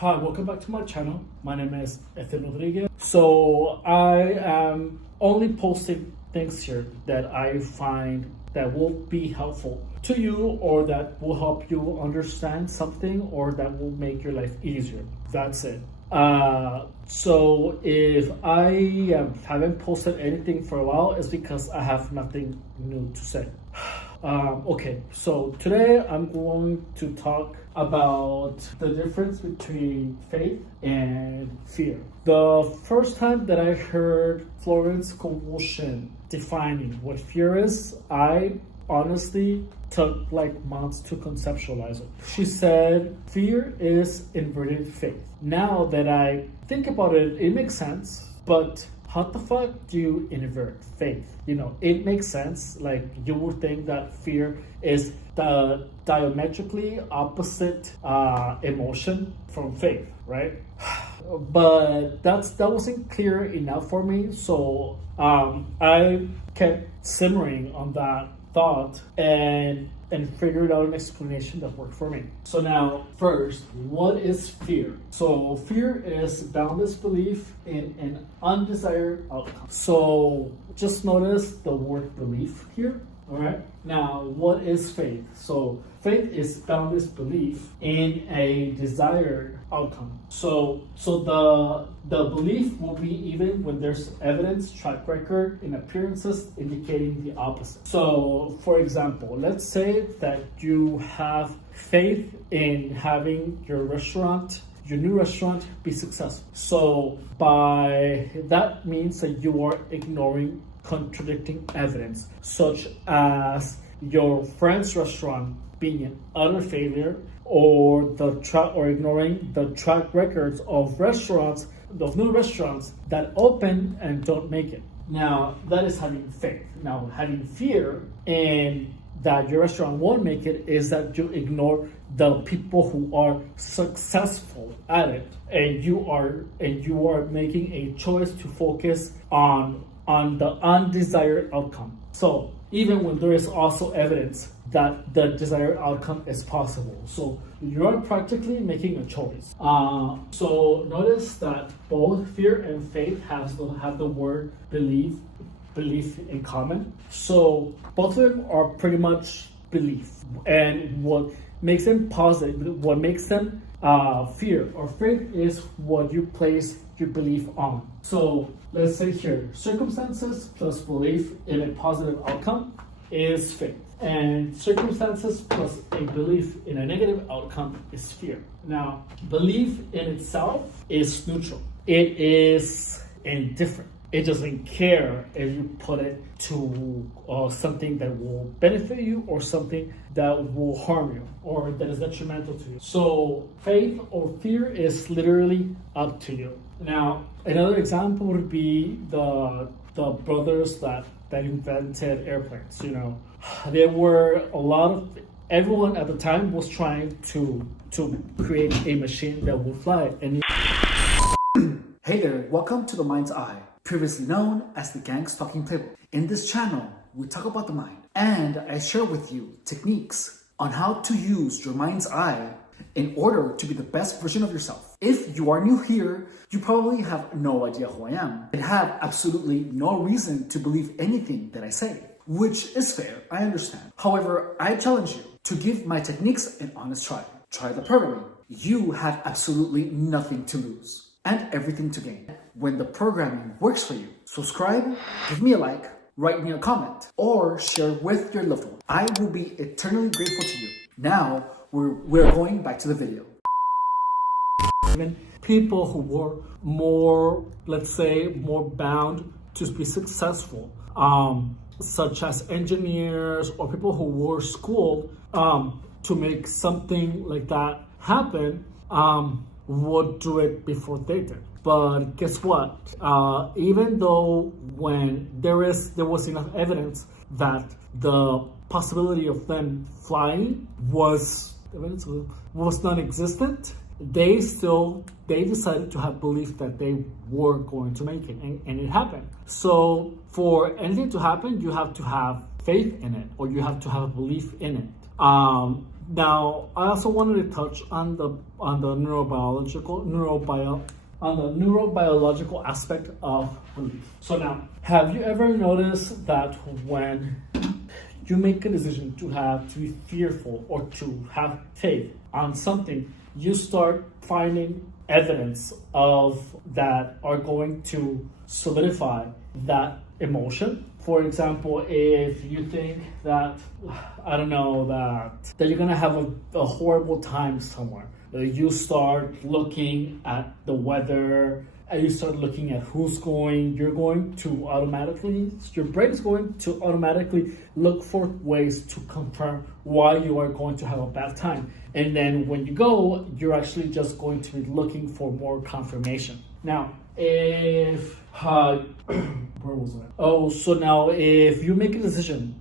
Hi, welcome back to my channel. My name is Ethan Rodriguez. So I am only posting things here that I find that will be helpful to you or that will help you understand something or that will make your life easier. That's it. So if I haven't posted anything for a while, it's because I have nothing new to say. Okay, so today I'm going to talk about the difference between faith and fear. The first time that I heard Florence Scovel defining what fear is, I honestly took like months to conceptualize it. She said, fear is inverted faith. Now that I think about it, it makes sense, but how the fuck do you invert faith? You know, it makes sense. Like, you would think that fear is the diametrically opposite emotion from faith, right? But that wasn't clear enough for me. So I kept simmering on that thought and figured out an explanation that worked for me. So now, first, what is fear? So fear is boundless belief in an undesired outcome. So just notice the word belief here. All right. Now, what is faith? So faith is boundless belief in a desired outcome. So the belief will be even when there's evidence, track record, and appearances indicating the opposite. So, for example, let's say that you have faith in having your new restaurant be successful. So by that means that you are ignoring contradicting evidence, such as your friend's restaurant being an utter failure, or ignoring the track records of new restaurants that open and don't make it. Now that is having faith. Now having fear and that your restaurant won't make it is that you ignore the people who are successful at it, and you are making a choice to focus on the undesired outcome. So even when there is also evidence that the desired outcome is possible, so you're practically making a choice. So notice that both fear and faith have the word belief in common. So both of them are pretty much belief, and what makes them positive, what makes them fear or faith, is what you place your belief on. So let's say here, circumstances plus belief in a positive outcome is faith, and circumstances plus a belief in a negative outcome is fear. Now, belief in itself is neutral. It is indifferent. It doesn't care if you put it to something that will benefit you or something that will harm you or that is detrimental to you. So faith or fear is literally up to you. Now, another example would be the brothers that invented airplanes. You know, there were everyone at the time was trying to create a machine that would fly. And hey there, welcome to The Mind's Eye, previously known as the Gang's Talking Playbook. In this channel, we talk about the mind, and I share with you techniques on how to use your mind's eye in order to be the best version of yourself. If you are new here, you probably have no idea who I am and have absolutely no reason to believe anything that I say, which is fair, I understand. However, I challenge you to give my techniques an honest try. Try the programming. You have absolutely nothing to lose and everything to gain. When the programming works for you, subscribe, give me a like, write me a comment, or share with your loved one. I will be eternally grateful to you. Now, we're going back to the video. even people who were more, let's say, more bound to be successful, such as engineers or people who were schooled to make something like that happen, would do it before they did. But guess what? Even though when there was enough evidence that the possibility of them flying was non-existent, they decided to have belief that they were going to make it, and it happened. So for anything to happen, you have to have faith in it, or you have to have a belief in it. Now, I also wanted to touch on the neurobiological aspect of belief. So now, have you ever noticed that when you make a decision to be fearful or to have faith on something, you start finding evidence of that are going to solidify that emotion? For example, if you think that, I don't know, that you're gonna have a horrible time somewhere, you start looking at the weather, and you start looking at who's going, your brain is going to automatically look for ways to confirm why you are going to have a bad time. And then when you go, you're actually just going to be looking for more confirmation. Now, if where was I? Oh, so now if you make a decision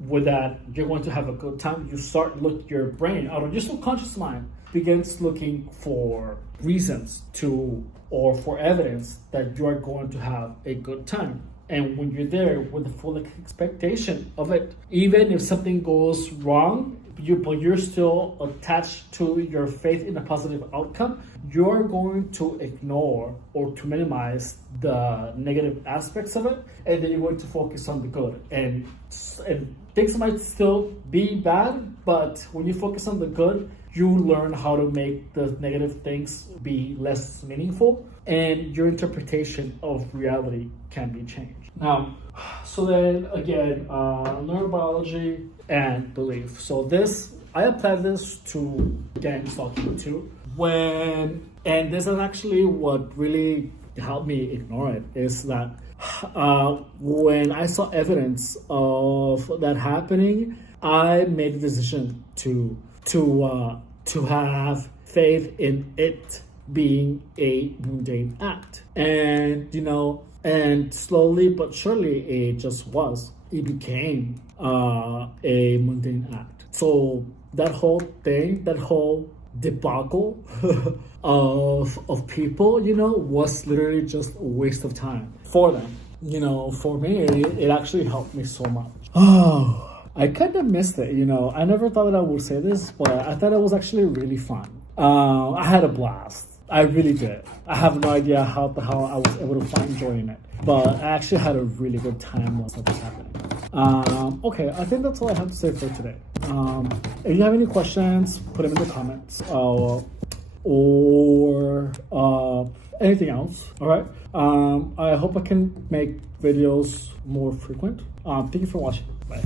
with that you're going to have a good time, you start your brain out of your subconscious mind begins looking for reasons or for evidence that you are going to have a good time. And when you're there with the full expectation of it, even if something goes wrong, but you're still attached to your faith in a positive outcome, you're going to ignore or to minimize the negative aspects of it, and then you're going to focus on the good. And things might still be bad, but when you focus on the good, you learn how to make the negative things be less meaningful, and your interpretation of reality can be changed. Now, so then again, neurobiology and belief. So I applied this to gang stalking too. And this is actually what really helped me ignore it, is that when I saw evidence of that happening, I made the decision to have faith in it being a mundane act. And and slowly but surely it became a mundane act. So that whole debacle of people, was literally just a waste of time for them. For me, it actually helped me so much. Oh, I kind of missed it, I never thought that I would say this, but I thought it was actually really fun. I had a blast. I really did. I have no idea how the hell I was able to find joy in it, but I actually had a really good time once that was happening. Okay, I think that's all I have to say for today. If you have any questions, put them in the comments or anything else. All right. I hope I can make videos more frequent. Thank you for watching. Bye.